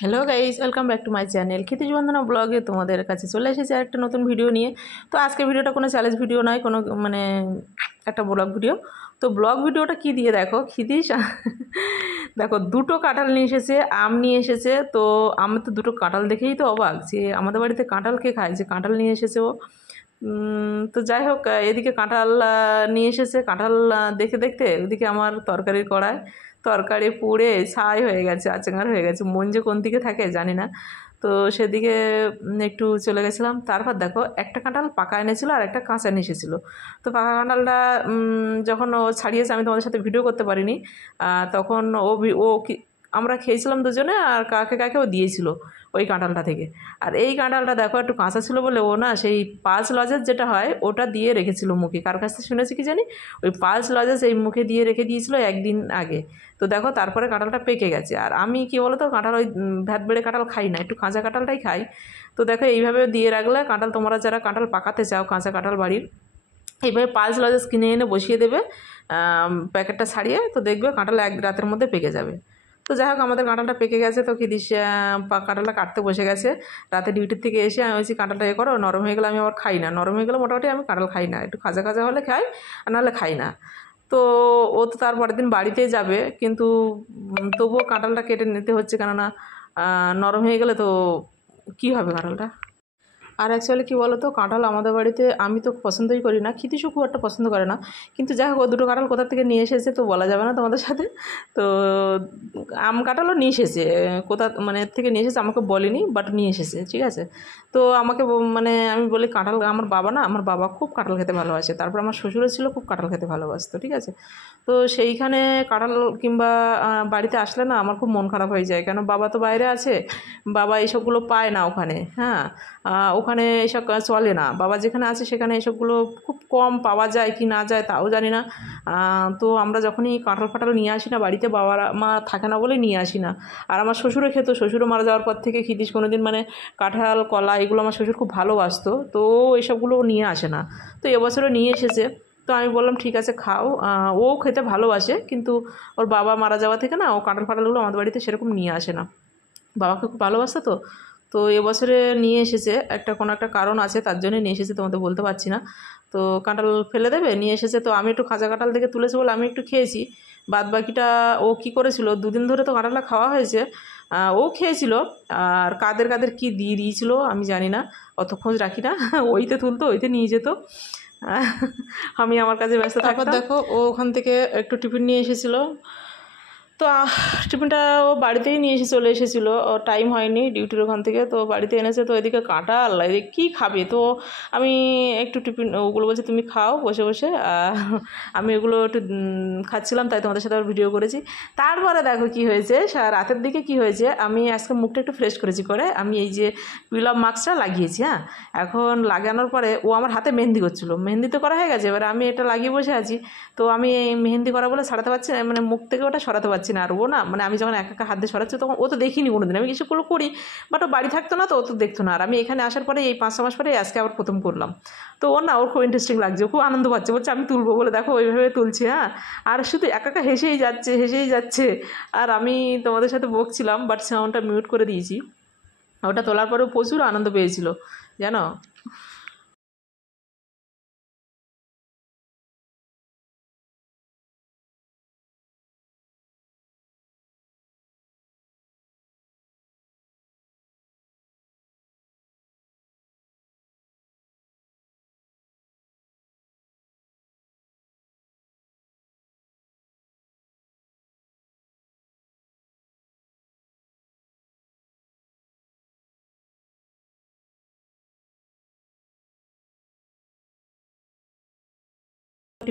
Hello guys, welcome back to my channel Kshitij Bandana ব্লগে তোমাদের কাছে চলে এসেছে একটা নতুন ভিডিও নিয়ে। তো আজকের ভিডিওটা কোনো চ্যালেঞ্জ ভিডিও নয়, কোনো মানে একটা ব্লগ ভিডিও। তো ব্লগ ভিডিওটা কি দিয়ে দেখো, ক্ষিতিজ দেখো দুটো কাঁঠাল নিয়ে এসেছে, আম নিয়ে এসেছে। তো আমি তো দুটো কাঁঠাল দেখেই তো অবাক যে আমাদের বাড়িতে কাঁঠাল কে খায়, যে কাঁঠাল নিয়ে এসেছে ও। তো যাই হোক, এদিকে কাঁঠাল নিয়ে এসেছে। কাঁঠাল দেখে দেখতে ওদিকে আমার তরকারির কড়ায় তরকারি পুড়ে ছাই হয়ে গেছে, আচেঙ্গার হয়ে গেছে। মন যে কোন দিকে থাকে জানি না। তো সেদিকে একটু চলে গেছিলাম। তারপর দেখো একটা কাঁঠাল পাকা এনেছিল আর একটা কাঁচা নিয়ে এসেছিলো। তো পাকা কাঁঠালটা যখন ও ছাড়িয়েছে, আমি তোমাদের সাথে ভিডিও করতে পারিনি। তখন আমরা খেয়েছিলাম দুজনে, আর কাকে কাকে ও দিয়েছিল ওই কাঁঠালটা থেকে। আর এই কাঁঠালটা দেখো একটু কাঁচা ছিল বলে ও না সেই পাঁচ লজেস যেটা হয় ওটা দিয়ে রেখেছিল মুখে। কার কাছ থেকে শুনেছি কি জানি, ওই পাঁচ লজেস এই মুখে দিয়ে রেখে দিয়েছিল একদিন আগে। তো দেখো তারপরে কাঁঠালটা পেকে গেছে। আর আমি কি বলো তো, কাঁঠাল ওই ভ্যাট বেড়ে কাঁঠাল খাই না, একটু কাঁচা কাঁঠালটাই খাই। তো দেখো এইভাবে দিয়ে রাখলে কাঁঠাল, তোমরা যারা কাঁঠাল পাকাতে চাও কাঁচা কাঁঠাল বাড়ির, এইভাবে পাঁচ লজেস কিনে এনে বসিয়ে দেবে প্যাকেটটা ছাড়িয়ে, তো দেখবে কাঁঠাল এক রাতের মধ্যে পেকে যাবে। তো যাই হোক, আমাদের কাঁঠালটা পেকে গেছে। তো ক্ষিতিশ কাঁঠালটা কাটতে বসে গেছে। রাতে ডিউটির থেকে এসে আমি বলছি কাঁঠালটা করো, নরম হয়ে গেলে আমি আবার খাই না। নরম হয়ে গেলে মোটামুটি আমি কাঁঠাল খাই না, একটু খাজা খাজা হলে খাই, আর নাহলে খাই না। তো ও তো তার পরের দিন বাড়িতেই যাবে, কিন্তু তবুও কাঁঠালটা কেটে নিতে হচ্ছে, কেননা নরম হয়ে গেলে তো কী হবে কাঁঠালটা। আর অ্যাকচুয়ালি কী বলো তো, কাঁঠাল আমাদের বাড়িতে আমি তো পছন্দই করি না, ক্ষিতিশও খুব একটা পছন্দ করে না। কিন্তু যাই হোক, ও দুটো কাঁঠাল কোথা থেকে নিয়ে এসেছে তো বলা যাবে না তোমাদের সাথে। তো আম কাঁঠালও নিয়ে এসেছে, কোথা মানে এর থেকে নিয়ে এসেছে আমাকে বলেনি, বাট নিয়ে এসেছে, ঠিক আছে। তো আমাকে মানে আমি বলি কাঁঠাল, আমার বাবা না, আমার বাবা খুব কাঁঠাল খেতে ভালোবাসে। তারপর আমার শ্বশুরও ছিল, খুব কাঁঠাল খেতে ভালোবাসতো, ঠিক আছে। তো সেইখানে কাঁঠাল কিংবা বাড়িতে আসলে না আমার খুব মন খারাপ হয়ে যায়, কেন বাবা তো বাইরে আছে, বাবা এইসবগুলো পায় না ওখানে। হ্যাঁ, ওখানে এসব চলে না, বাবা যেখানে আছে সেখানে এসবগুলো খুব কম পাওয়া যায় কি না যায় তাও জানি না। তো আমরা যখনই কাঁঠাল ফাটাল নিয়ে আসি না বাড়িতে, বাবার মা থাকে না বলে নিয়ে আসি না। আর আমার শ্বশুরও খেতো, শ্বশুরও মারা যাওয়ার পর থেকে ক্ষিতিশ কোনোদিন মানে কাঁঠাল কলা এগুলো আমার শ্বশুর খুব ভালোবাসতো, তো এইসবগুলো নিয়ে আসে না। তো এবছরও নিয়ে এসেছে। তো আমি বললাম ঠিক আছে খাও। ও খেতে ভালোবাসে, কিন্তু ওর বাবা মারা যাওয়া থেকে না ও কাঁঠাল ফাটালগুলো আমাদের বাড়িতে সেরকম নিয়ে আসে না। বাবাকে খুব ভালোবাসে তো। তো এবছরে নিয়ে এসেছে, কোনো একটা কারণ আছে তার জন্য নিয়ে এসেছে, তোমাদের বলতে পারছি না। তো কাঁঠাল ফেলে দেবে নিয়ে এসেছে, তো আমি একটু খাজা কাঁঠাল থেকে তুলেছি বলে আমি একটু খেয়েছি। বাদ বাকিটা ও কী করেছিল, দুদিন ধরে তো কাঁঠালটা খাওয়া হয়েছে, ও খেয়েছিল। আর কাদের কাদের কী দিয়ে দিয়েছিল আমি জানি না, অত খোঁজ রাখি না। ওইতে তুলতো, ওইতে নিয়ে যেত, আমি আমার কাছে ব্যস্ত থাকতাম। তারপর দেখো ও ওখান থেকে একটু টিফিন নিয়ে এসেছিলো। তো টিফিনটা ও বাড়িতেই নিয়ে এসে চলে এসেছিলো, ও টাইম হয়নি ডিউটির ওখান থেকে, তো বাড়িতে এনেছে। তো এদিকে কাঁঠাল, এদিকে কী খাবে, তো আমি একটু টিফিন ওগুলো বলছে তুমি খাও বসে বসে, আমি ওগুলো একটু খাচ্ছিলাম, তাই তোমাদের সাথে আবার ভিডিও করেছি। তারপরে দেখো কী হয়েছে, রাতের দিকে কি হয়েছে, আমি আজকে মুখটা একটু ফ্রেশ করেছি, করে আমি এই যে পিলপ মাস্কটা লাগিয়েছি। হ্যাঁ, এখন লাগানোর পরে ও আমার হাতে মেহেন্দি করছিলো, মেহেন্দি তো করা হয়ে গেছে, এবার আমি এটা লাগিয়ে বসে আছি। তো আমি এই মেহেন্দি করা বলে সরাতে পারছি না, মানে মুখ থেকে ওটা সরাতে পারছি না। আর ও না, মানে আমি যখন একা একা হাত দিয়ে সরাচ্ছি তখন ও তো দেখিনি কোনোদিন আমি কিছুগুলো করি, বাট ও বাড়ি থাকতো না, তো ও তো দেখতো না। আর আমি এখানে আসার পরে এই 5-6 মাস পরে আজকে আবার প্রথম করলাম। তো ওর না, ওর খুব ইন্টারেস্টিং লাগছে, ও খুব আনন্দ পাচ্ছে, বলছে আমি তুলবো বলে, দেখো ওইভাবে তুলছি। হ্যাঁ, আর শুধু একা একা হেসেই যাচ্ছে, হেসেই যাচ্ছে। আর আমি তোমাদের সাথে বকছিলাম, বাট সাউন্ডটা মিউট করে দিয়েছি। ওটা তোলার পরেও প্রচুর আনন্দ পেয়েছিল জানো।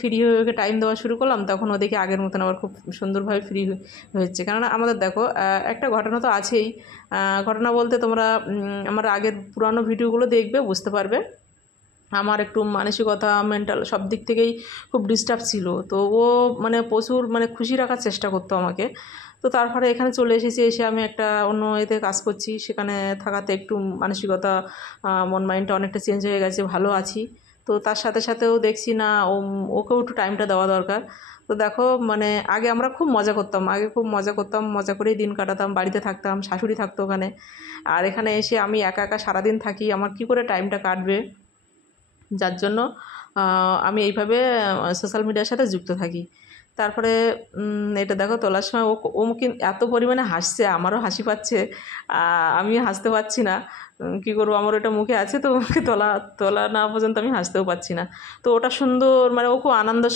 ফ্রি হয়ে টাইম দেওয়া শুরু করলাম, তখন ওদেরকে আগের মতন আবার খুব সুন্দরভাবে ফ্রি হচ্ছে। কেননা আমাদের দেখো একটা ঘটনা তো আছেই। ঘটনা বলতে তোমরা আমার আগের পুরানো ভিডিওগুলো দেখবে, বুঝতে পারবে। আমার একটু মানসিকতা, মেন্টাল সব দিক থেকেই খুব ডিস্টার্ব ছিল। তো ও মানে প্রচুর মানে খুশি রাখার চেষ্টা করতো আমাকে। তো তারপরে এখানে চলে এসেছি, এসে আমি একটা অন্য এতে কাজ করছি, সেখানে থাকাতে একটু মানসিকতা, মন মাইন্ডটা অনেকটা চেঞ্জ হয়ে গেছে, ভালো আছি। তো তার সাথে সাথেও দেখছি না ওকেও একটু টাইমটা দেওয়া দরকার। তো দেখো মানে আগে আমরা খুব মজা করতাম, মজা করেই দিন কাটাতাম, বাড়িতে থাকতাম, শাশুড়ি থাকতো ওখানে। আর এখানে এসে আমি একা একা সারাদিন থাকি, আমার কি করে টাইমটা কাটবে, যার জন্য আমি এইভাবে সোশ্যাল মিডিয়ার সাথে যুক্ত থাকি। তারপরে এটা দেখো তোলার সময় ও এত পরিমাণে হাসছে, আমারও হাসি পাচ্ছে, আমি হাসতে পারছি না। কী করবো, আমার ওটা মুখে আছে, তো ওকে তোলা না পর্যন্ত আমি হাসতেও পারছি না। তো ওটা সুন্দর, মানে ও খুব আনন্দের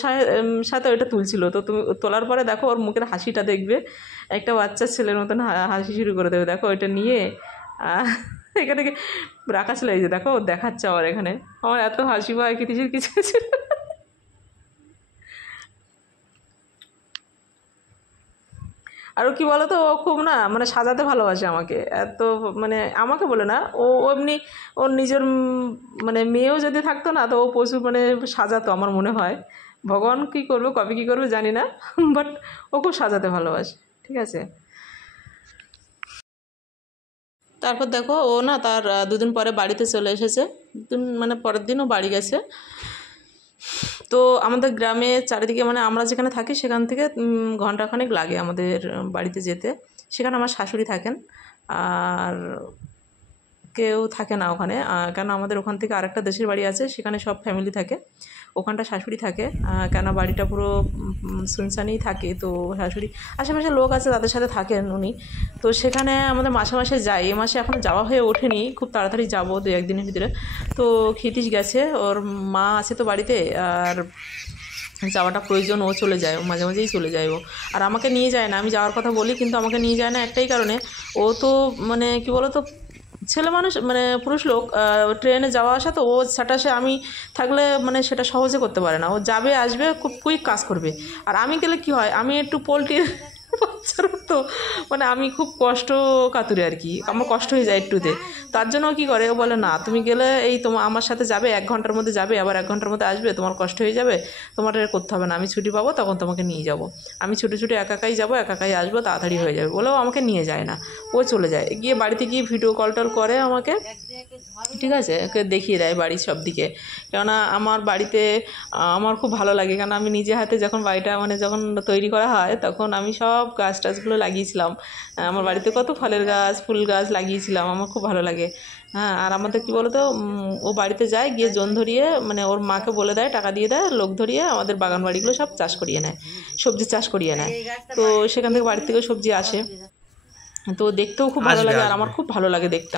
সাথে ওইটা তুলছিল। তো তুমি তোলার পরে দেখো ওর মুখের হাসিটা দেখবে, একটা বাচ্চা ছেলের মতন হাসি শুরু করে দেবে। দেখো ওইটা নিয়ে এখানে রাখা ছিল, এই যে দেখো দেখাচ্ছে আমার এখানে, আমার এত হাসি পায় কিছু কিছু ছিল। আর কি বলো তো, ও খুব না মানে সাজাতে ভালোবাসে আমাকে, এত মানে আমাকে বলে না, ও এমনি ওর নিজের মানে মেয়েও যদি থাকতো না, তো ও প্রচুর মানে সাজাতো আমার মনে হয়। ভগবান কী করবে, কবে কী করবে জানি না, বাট ও খুব সাজাতে ভালোবাসে। ঠিক আছে, তারপর দেখো ও না তার দুদিন পরে বাড়িতে চলে এসেছে, মানে পরের দিনও বাড়ি গেছে। তো আমাদের গ্রামে চারিদিকে মানে আমরা যেখানে থাকি সেখান থেকে ঘন্টাখানেক লাগে আমাদের বাড়িতে যেতে। সেখানে আমার শাশুড়ি থাকেন, আর কেউ থাকে না ওখানে, কেন আমাদের ওখান থেকে আরেকটা দেশের বাড়ি আছে, সেখানে সব ফ্যামিলি থাকে, ওখানটা শাশুড়ি থাকে। কেন বাড়িটা পুরো শুনশানই থাকে, তো শাশুড়ি আশেপাশে লোক আছে তাদের সাথে থাকেন উনি। তো সেখানে আমাদের মাসে মাসে যাই, এ মাসে এখনও যাওয়া হয়ে ওঠেনি, খুব তাড়াতাড়ি যাবো 2-1 দিনের ভিতরে। তো ক্ষিতীশ গেছে, ওর মা আছে তো বাড়িতে, আর যাওয়াটা প্রয়োজন, ও চলে যায়, ও মাঝে মাঝেই চলে যায় ও। আর আমাকে নিয়ে যায় না, আমি যাওয়ার কথা বলি কিন্তু আমাকে নিয়ে যায় না একটাই কারণে, ও তো মানে কি বলো তো ছেলে মানুষ, মানে পুরুষ লোক, ট্রেনে যাওয়া আসা, তো ও সেটা সে আমি থাকলে মানে সেটা সহজে করতে পারে না, ও যাবে আসবে খুব কুইক কাজ করবে। আর আমি গেলে কি হয়, আমি একটু পোলট্রির বাচ্চার তো মানে আমি খুব কষ্ট কাতুরে আর কি, আমার কষ্ট হয়ে যায় একটুতে। তার জন্য কী করে, ও বলে না তুমি গেলে এই আমার সাথে যাবে, 1 ঘন্টার মধ্যে যাবে, আবার 1 ঘন্টার মধ্যে আসবে, তোমার কষ্ট হয়ে যাবে, তোমার এটা করতে হবে না, আমি ছুটি পাবো তখন তোমাকে নিয়ে যাব, আমি ছুটি ছুটি একাকাই যাবো, একাকাই আসবো, তাড়াতাড়ি হয়ে যাবে বলেও আমাকে নিয়ে যায় না, ও চলে যায়, গিয়ে বাড়িতে গিয়ে ভিডিও কল টল করে আমাকে, ঠিক আছে, ওকে দেখিয়ে দেয় বাড়ির সব দিকে। কেননা আমার বাড়িতে আমার খুব ভালো লাগে, কারণ আমি নিজে হাতে যখন বাড়িটা মানে যখন তৈরি করা হয় তখন আমি সব গাছ টাছগুলো লাগিয়েছিলাম, আমার বাড়িতে কত ফলের গাছ ফুল গাছ লাগিয়েছিলাম, আমার খুব ভালো লাগে। হ্যাঁ, আর আমাদের কী বলো তো, ও বাড়িতে যায়, গিয়ে জন ধরিয়ে মানে ওর মাকে বলে দেয়, টাকা দিয়ে দেয়, লোক ধরিয়ে আমাদের বাগান বাড়িগুলো সব চাষ করিয়ে নেয়, সবজি চাষ করিয়ে নেয়। তো সেখান থেকে বাড়ির থেকেও সবজি আসে, তো দেখতেও খুব ভালো লাগে, আর আমার খুব ভালো লাগে দেখতে।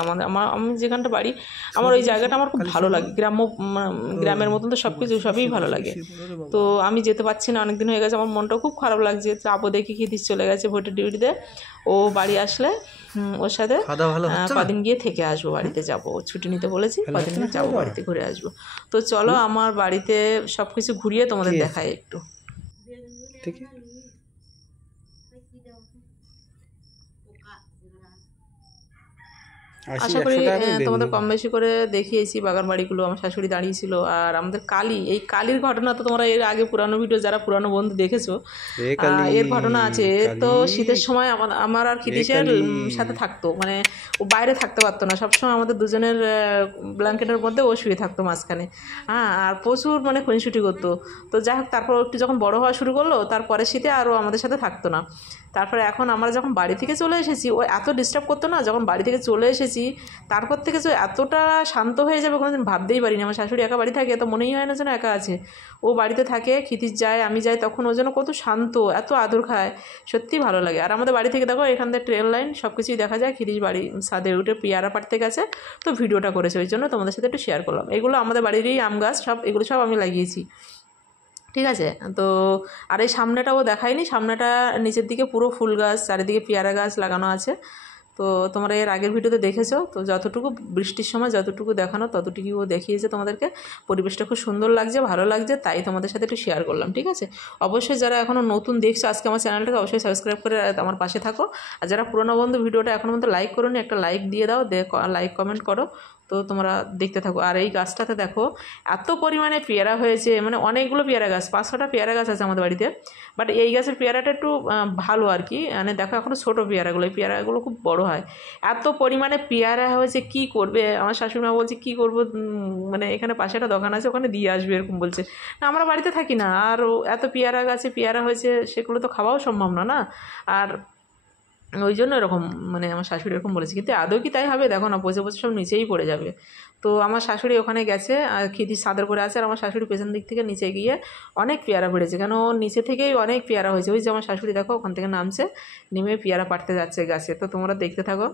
আমি যেখানটা বাড়ি, আমার ওই জায়গাটা আমার খুব ভালো লাগে, গ্রামের মতন তো সবই ভালো লাগে। তো আমি যেতে পারছি না, অনেকদিন হয়ে গেছে, আমার মনটাও খুব খারাপ লাগছে, যাবো দেখি ক্ষিতীশ চলে গেছে ভোটের ডিউটিতে, ও বাড়ি আসলে ওর সাথে কদিন গিয়ে থেকে আসবো, বাড়িতে যাবো, ছুটি নিতে বলেছি, কদিন যাবো বাড়িতে ঘুরে আসবো। তো চলো আমার বাড়িতে সব কিছু ঘুরিয়ে তোমাদের দেখাই একটু। ঠিক আছে, আশা করি তোমাদের কম বেশি করে দেখিয়েছি বাগান বাড়িগুলো, আমার শাশুড়ি দাঁড়িয়েছিল। আর আমাদের এই কালির ঘটনা তো তোমরা এর আগে পুরানো ভিডিও যারা পুরানো বন্ধু দেখেছো, এর ঘটনা আছে। তো শীতের সময় আমার আর ক্ষিতীশের সাথে থাকতো, মানে ও বাইরে থাকতে পারতো না, সবসময় আমাদের দুজনের ব্ল্যাঙ্কেটের মধ্যে ও শুয়ে থাকতো মাঝখানে। হ্যাঁ, আর প্রচুর মানে খুনসুটি করতো। তো যাই হোক, তারপর একটু যখন বড় হওয়া শুরু করলো, তারপরে শীতে আরও আমাদের সাথে থাকতো না। তারপরে এখন আমরা যখন বাড়ি থেকে চলে এসেছি, ও এত ডিস্টার্ব করতো না, যখন বাড়ি থেকে চলে এসেছি তারপর থেকে যে এতটা শান্ত হয়ে যাবে কোনোদিন ভাবতেই পারিনি। আমার শাশুড়ি একা বাড়ি থাকে, তো মনেই হয় না যেন একা আছে, ও বাড়িতে থাকে, ক্ষিতীশ যায়, আমি যাই, তখন ও যেন কত শান্ত, এত আদর খায়, সত্যিই ভালো লাগে। আর আমাদের বাড়ি থেকে দেখো এখান থেকে ট্রেন লাইন সব কিছুই দেখা যায়। ক্ষিতীশ বাড়ি ছাদে উঠে পেয়ারা পাড়তে গেছে, তো ভিডিওটা করেছে, ওই জন্য তোমাদের সাথে একটু শেয়ার করলাম। এগুলো আমাদের বাড়িরই আম গাছ, এগুলো সব আমি লাগিয়েছি, ঠিক আছে। তো আর এই সামনেটাও দেখাইনি, সামনেটা নিচের দিকে পুরো ফুল গাছ, চারিদিকে পেয়ারা গাছ লাগানো আছে। তো তোমরা এর আগের ভিডিওতে দেখেছো, তো যতটুকু বৃষ্টির সময় যতটুকু দেখানো ততটুকুও দেখিয়েছে তোমাদেরকে। পরিবেশটা খুব সুন্দর লাগছে, ভালো লাগছে, তাই তোমাদের সাথে একটু শেয়ার করলাম, ঠিক আছে। অবশ্যই যারা এখনও নতুন দেখছো আজকে আমার চ্যানেলটাকে, অবশ্যই সাবস্ক্রাইব করে আমার পাশে থাকো। আর যারা পুরোনো বন্ধু ভিডিওটা এখনও পর্যন্ত লাইক করোনি, একটা লাইক দিয়ে দাও, লাইক কমেন্ট করো। তো তোমরা দেখতে থাকো। আর এই গাছটাতে দেখো এত পরিমাণে পেয়ারা হয়েছে, মানে অনেকগুলো পেয়ারা গাছ, 5-6টা পেয়ারা গাছ আছে আমাদের বাড়িতে। বাট এই গাছের পেয়ারাটা একটু ভালো আর কি, মানে দেখো এখনও ছোটো পেয়ারাগুলো, এই পেয়ারাগুলো খুব বড় হয়। এত পরিমাণে পেয়ারা হয়েছে, কি করবে? আমার শাশুড়িমা বলছে কি করবো, মানে এখানে পাশে একটা দোকান আছে, ওখানে দিয়ে আসবে এরকম বলছে। না, আমরা বাড়িতে থাকি না, আর এত পেয়ারা গাছে পেয়ারা হয়েছে, সেগুলো তো খাওয়াও সম্ভব না, না? আর ওই জন্য এরকম, মানে আমার শাশুড়ি এরকম বলেছে, কিন্তু আদৌ কি তাই হবে? দেখো না, বসে বসে সব নিচেই পড়ে যাবে। তো আমার শাশুড়ি ওখানে গেছে, আর ক্ষিতির ছাদের উপরে আছে, আর আমার শাশুড়ি পেছন দিক থেকে নিচে গিয়ে অনেক পেয়ারা পেড়েছে, কেন ওর নিচে থেকেই অনেক পেয়ারা হয়েছে। ওই যে আমার শাশুড়ি দেখো ওখান থেকে নামছে, নেমে পেয়ারা পাড়তে যাচ্ছে গাছে। তো তোমরা দেখতে থাকো।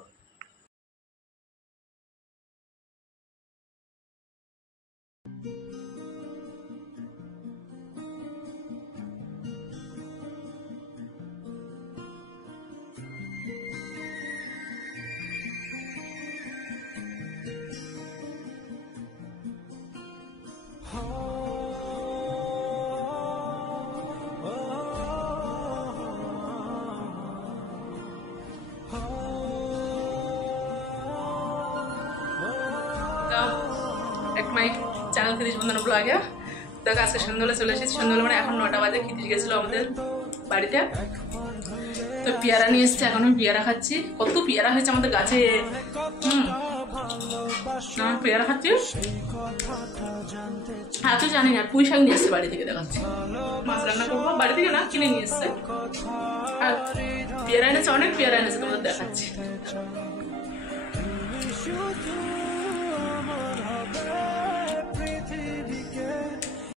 এক মাই চ্যানেল ক্ষিতিশ বন্ধন ব্লগে দেখো, আজকে সন্ধ্যাবেলা চলে এসেছি। সন্ধ্যাবেলা মানে এখন 9টা বাজে। ক্ষিতিশ গেছিলো আমাদের বাড়িতে, তো পেয়ারা নিয়ে এসছে, এখন আমি পেয়ারা খাচ্ছি। কত পেয়ারা হয়েছে আমাদের গাছে। আমার পেয়ারা খাচ্ছি। হ্যাঁ, তো জানি না, পুঁই শাক নিয়ে এসছে বাড়ি থেকে, দেখাচ্ছি। মাছ রান্না করবো, বাড়ি থেকে না, কিনে নিয়ে এসছে। আর পেয়ারা এনেছে, অনেক পেয়ারা এনেছে, তোমাদের দেখাচ্ছি।